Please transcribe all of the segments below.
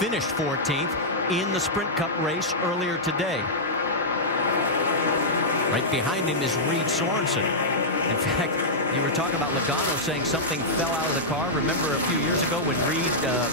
finished 14th in the Sprint Cup race earlier today. Right behind him is Reed Sorensen. In fact, you were talking about Logano saying something fell out of the car. Remember a few years ago when Reed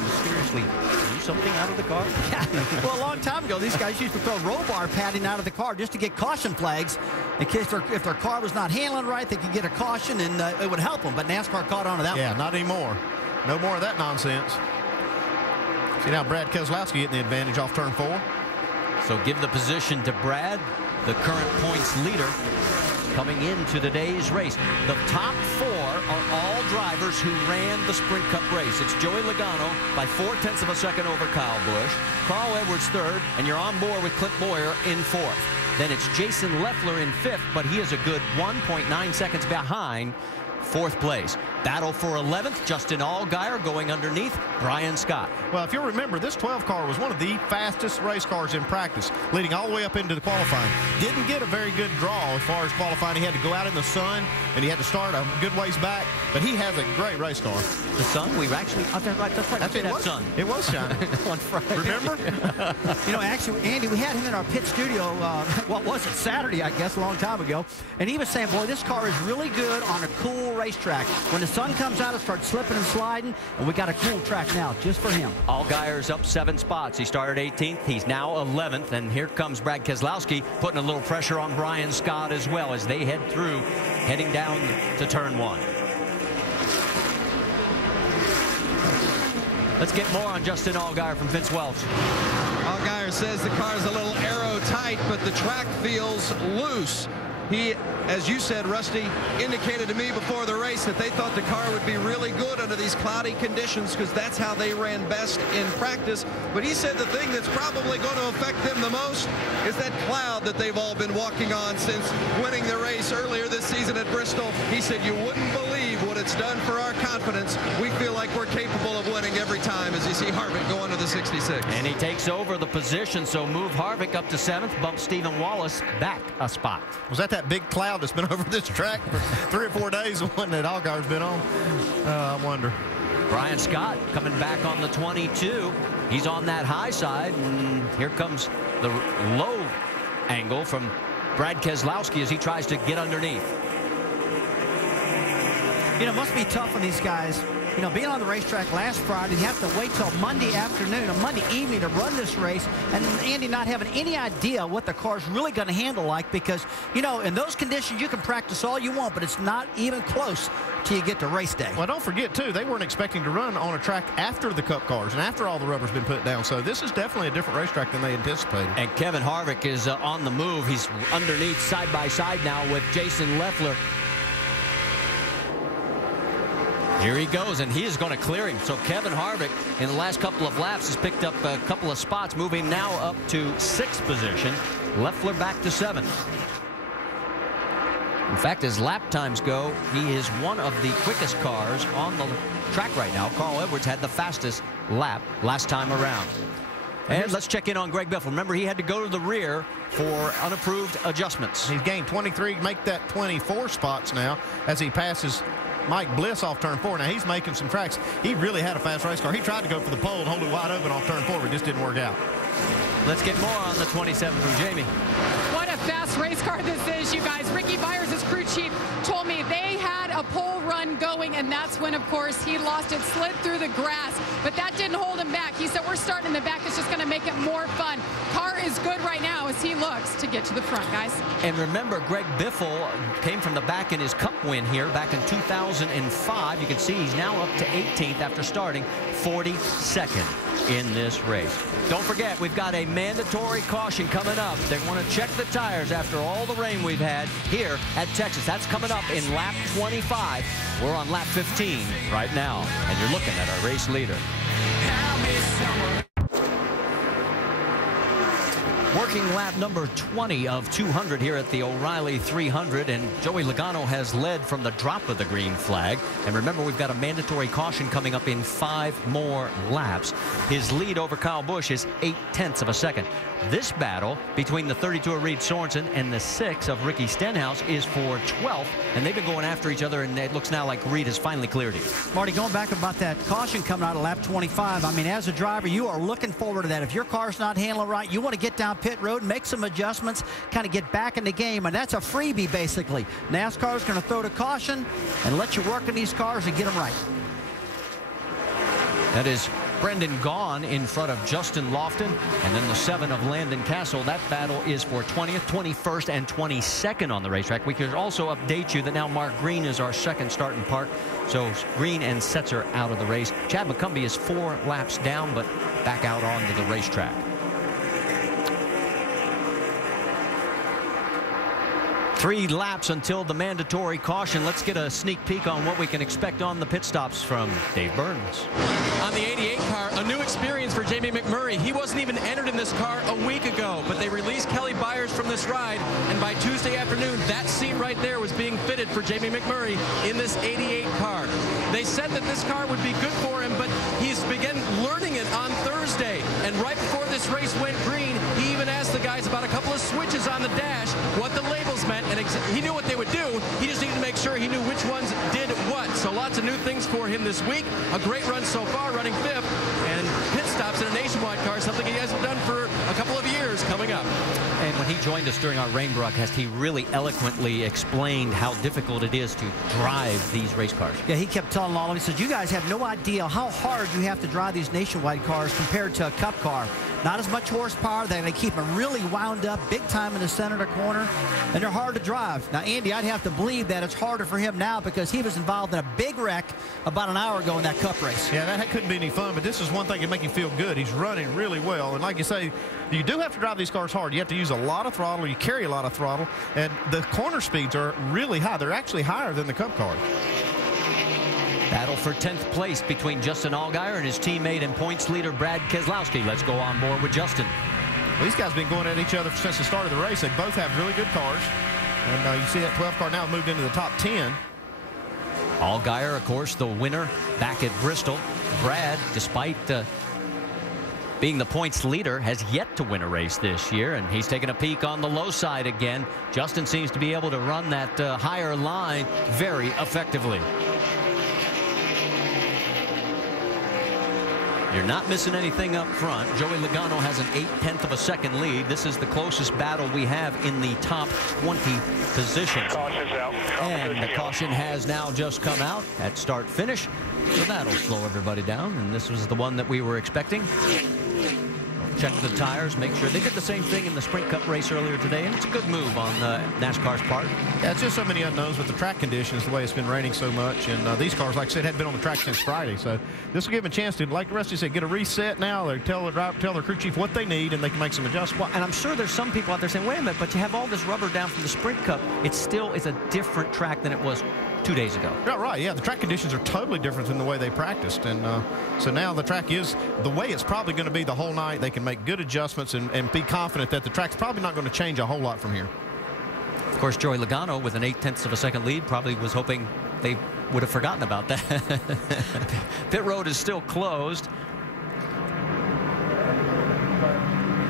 mysteriously threw something out of the car? Yeah. Well, a long time ago, these guys used to throw roll bar padding out of the car just to get caution flags. In case if their car was not handling right, they could get a caution, and it would help them. But NASCAR caught on to that. Yeah, not anymore. No more of that nonsense. See now Brad Keselowski getting the advantage off turn 4. So give the position to Brad, the current points leader, coming into today's race. The top 4 are all drivers who ran the Sprint Cup race. It's Joey Logano by 0.4 of a second over Kyle Busch, Carl Edwards 3rd, and you're on board with Clint Boyer in 4th. Then it's Jason Leffler in 5th, but he is a good 1.9 seconds behind 4th place. Battle for 11th, Justin Allgaier going underneath Brian Scott. Well, if you'll remember, this 12 car was one of the fastest race cars in practice, leading all the way up into the qualifying. Didn't get a very good draw as far as qualifying. He had to go out in the sun, and he had to start a good ways back, but he has a great race car. The sun, we were actually out there right. That's right. That's it. Sun. It was shining on Friday. Remember? You know, actually, Andy, we had him in our pit studio, what was it, Saturday, I guess, a long time ago. And he was saying, boy, this car is really good on a cool racetrack. When the sun comes out, it starts slipping and sliding, and we got a cool track now just for him. Allgaier's up 7 spots. He started 18th. He's now 11th. And here comes Brad Keselowski putting a little pressure on Brian Scott as well as they head through, heading down to turn 1. Let's get more on Justin Allgaier from Vince Welch. Allgaier says the car is a little aero tight, but the track feels loose. He, as you said, Rusty, indicated to me before the race that they thought the car would be really good under these cloudy conditions because that's how they ran best in practice. But he said the thing that's probably going to affect them the most is that cloud that they've all been walking on since winning the race earlier this season at Bristol. He said, you wouldn't believe what it's done for our confidence. We feel like we're capable of winning every time, as you see Harvick go under the 66. And he takes over the position, so move Harvick up to 7th, bump Stephen Wallace back a spot. Was that big cloud that's been over this track for 3 or 4 days, the one that Allgaier's been on? I wonder. Brian Scott coming back on the 22. He's on that high side, and here comes the low angle from Brad Keselowski as he tries to get underneath. You know, it must be tough on these guys. You know, being on the racetrack last Friday, you have to wait till Monday afternoon or Monday evening to run this race, and Andy not having any idea what the car's really going to handle like, because, you know, in those conditions you can practice all you want, but it's not even close till you get to race day. Well, don't forget, too, they weren't expecting to run on a track after the Cup cars and after all the rubber's been put down, so this is definitely a different racetrack than they anticipated. And Kevin Harvick is on the move. He's underneath side by side now with Jason Leffler. Here he goes, and he is going to clear him. So Kevin Harvick, in the last couple of laps, has picked up a couple of spots, moving now up to 6th position. Leffler back to 7th. In fact, as lap times go, he is one of the quickest cars on the track right now. Carl Edwards had the fastest lap last time around. And let's check in on Greg Biffle. Remember, he had to go to the rear for unapproved adjustments. He's gained 23, make that 24 spots now as he passes Mike Bliss off turn 4. Now he's making some tracks. He really had a fast race car. He tried to go for the pole and hold it wide open off turn 4, but it just didn't work out. Let's get more on the 27 from Jamie. What a fast race car this is, you guys. Ricky Byers, his crew chief, told me they had a pole run going, and that's when, of course, he lost it, slid through the grass. But that didn't hold him back. He said, we're starting in the back. It's just going to make it more fun. Car is good right now as he looks to get to the front, guys. And remember, Greg Biffle came from the back in his Cup win here back in 2005. You can see he's now up to 18th after starting 42nd in this race. Don't forget, we've got a mandatory caution coming up. They want to check the tires after all the rain we've had here at Texas. That's coming up in lap 25. We're on lap 15 right now, and you're looking at our race leader. Working lap number 20 of 200 here at the O'Reilly 300, and Joey Logano has led from the drop of the green flag. And remember, we've got a mandatory caution coming up in 5 more laps. His lead over Kyle Busch is 0.8 of a second. This battle between the 32 of Reed Sorensen and the 6 of Ricky Stenhouse is for 12th, and they've been going after each other, and it looks now like Reed has finally cleared him. Marty, going back about that caution coming out of lap 25, I mean, as a driver, you are looking forward to that. If your car's not handling right, you want to get down pit road, make some adjustments, kind of get back in the game, and that's a freebie, basically. NASCAR is going to throw the caution and let you work in these cars and get them right. That is Brendan Gaughan in front of Justin Lofton, and then the 7 of Landon Castle. That battle is for 20th, 21st, and 22nd on the racetrack. We can also update you that now Mark Green is our second start in park. So Green and Setzer out of the race. Chad McCumbee is 4 laps down, but back out onto the racetrack. Three laps until the mandatory caution. Let's get a sneak peek on what we can expect on the pit stops from Dave Burns. On the 88 car, a new experience for Jamie McMurray. He wasn't even entered in this car a week ago, but they released Kelly Byers from this ride, and by Tuesday afternoon, that seat right there was being fitted for Jamie McMurray in this 88 car. They said that this car would be good for him, but he's begun learning it on Thursday, and right before this race went green, he even asked the guys about a couple of switches on the dash, what the labels meant, and he knew what they would do. He just needed to make sure he knew which ones did what. So lots of new things for him this week. A great run so far, running 5th, and pit stops in a nationwide car, something he hasn't done for a couple of years coming up. And when he joined us during our rain broadcast, he really eloquently explained how difficult it is to drive these race cars. Yeah, he kept telling all of them, he said, you guys have no idea how hard you have to drive these nationwide cars compared to a cup car. Not as much horsepower. They keep them really wound up big time in the center of the corner, and they're hard to drive. Now, Andy, I'd have to believe that it's harder for him now because he was involved in a big wreck about an hour ago in that cup race. Yeah, that couldn't be any fun, but this is one thing that make you feel good. He's running really well, and like you say, you do have to drive these cars hard. You have to use a lot of throttle. You carry a lot of throttle, and the corner speeds are really high. They're actually higher than the cup cars. Battle for 10th place between Justin Allgaier and his teammate and points leader Brad Keselowski. Let's go on board with Justin. Well, these guys have been going at each other since the start of the race. They both have really good cars. And you see that 12 car now moved into the top 10. Allgaier, of course, the winner back at Bristol. Brad, despite being the points leader, has yet to win a race this year, and he's taking a peek on the low side again. Justin seems to be able to run that higher line very effectively. You're not missing anything up front. Joey Logano has an 0.8 of a second lead. This is the closest battle we have in the top 20 positions. Caution's out. And the caution has now just come out at start finish. So that'll slow everybody down. And this was the one that we were expecting. Check the tires, make sure. They did the same thing in the Sprint Cup race earlier today, and it's a good move on NASCAR's part. Yeah, it's just so many unknowns with the track conditions, the way it's been raining so much. And these cars, like I said, hadn't been on the track since Friday. So this will give them a chance to, like Rusty said, get a reset now. They tell their crew chief what they need, and they can make some adjustments. Well, and I'm sure there's some people out there saying, wait a minute, but you have all this rubber down from the Sprint Cup. It's a different track than it was 2 days ago. Yeah, right. Yeah, the track conditions are totally different than the way they practiced. And so now the track is the way it's probably going to be the whole night. They can make good adjustments and be confident that the track's probably not going to change a whole lot from here. Of course, Joey Logano with an 0.8 of a second lead probably was hoping they would have forgotten about that. Pit road is still closed.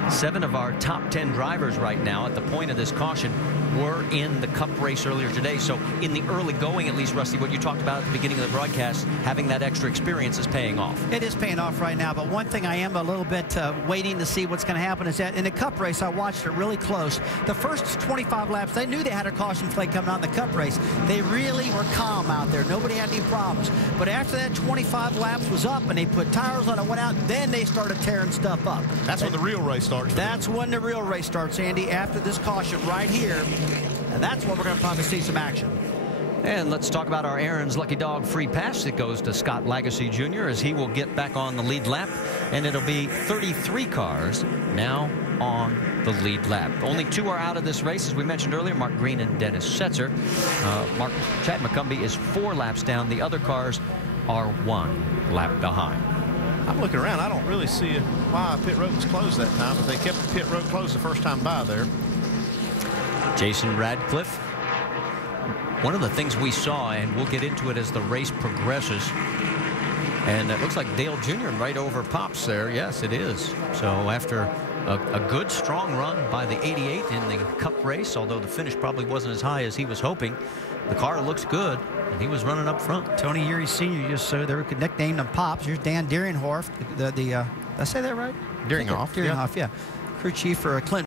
7 of our top 10 drivers right now at the point of this caution were in the Cup race earlier today. So in the early going, at least, Rusty, what you talked about at the beginning of the broadcast, having that extra experience is paying off. It is paying off right now, but one thing I am a little bit waiting to see what's going to happen is that in the Cup race, I watched it really close. The first 25 laps, they knew they had a caution flag coming out in the Cup race. They really were calm out there. Nobody had any problems. But after that 25 laps was up and they put tires on and went out, then they started tearing stuff up. That's when the real race starts. That's when the real race starts, Andy, after this caution right here. And that's when we're going to probably see some action. And let's talk about our Aaron's Lucky Dog free pass. It goes to Scott Lagasse Jr. as he will get back on the lead lap. And it'll be 33 cars now on the lead lap. Only 2 are out of this race, as we mentioned earlier, Mark Green and Dennis Setzer. Chad McCumbee is 4 laps down. The other cars are 1 lap behind. I'm looking around. I don't really see why pit road was closed that time, but they kept the pit road closed the first time by there. Jason Radcliffe. One of the things we saw, and we'll get into it as the race progresses, and it looks like Dale Jr. right over Pops there. Yes, it is. So after a good, strong run by the 88 in the Cup race, although the finish probably wasn't as high as he was hoping, the car looks good, and he was running up front. Tony Eury Sr. just so they were nicknamed him Pops. Here's Dan Deeringhoff. Did I say that right? Deeringhoff. Deeringhoff, yeah. Crew chief for Clint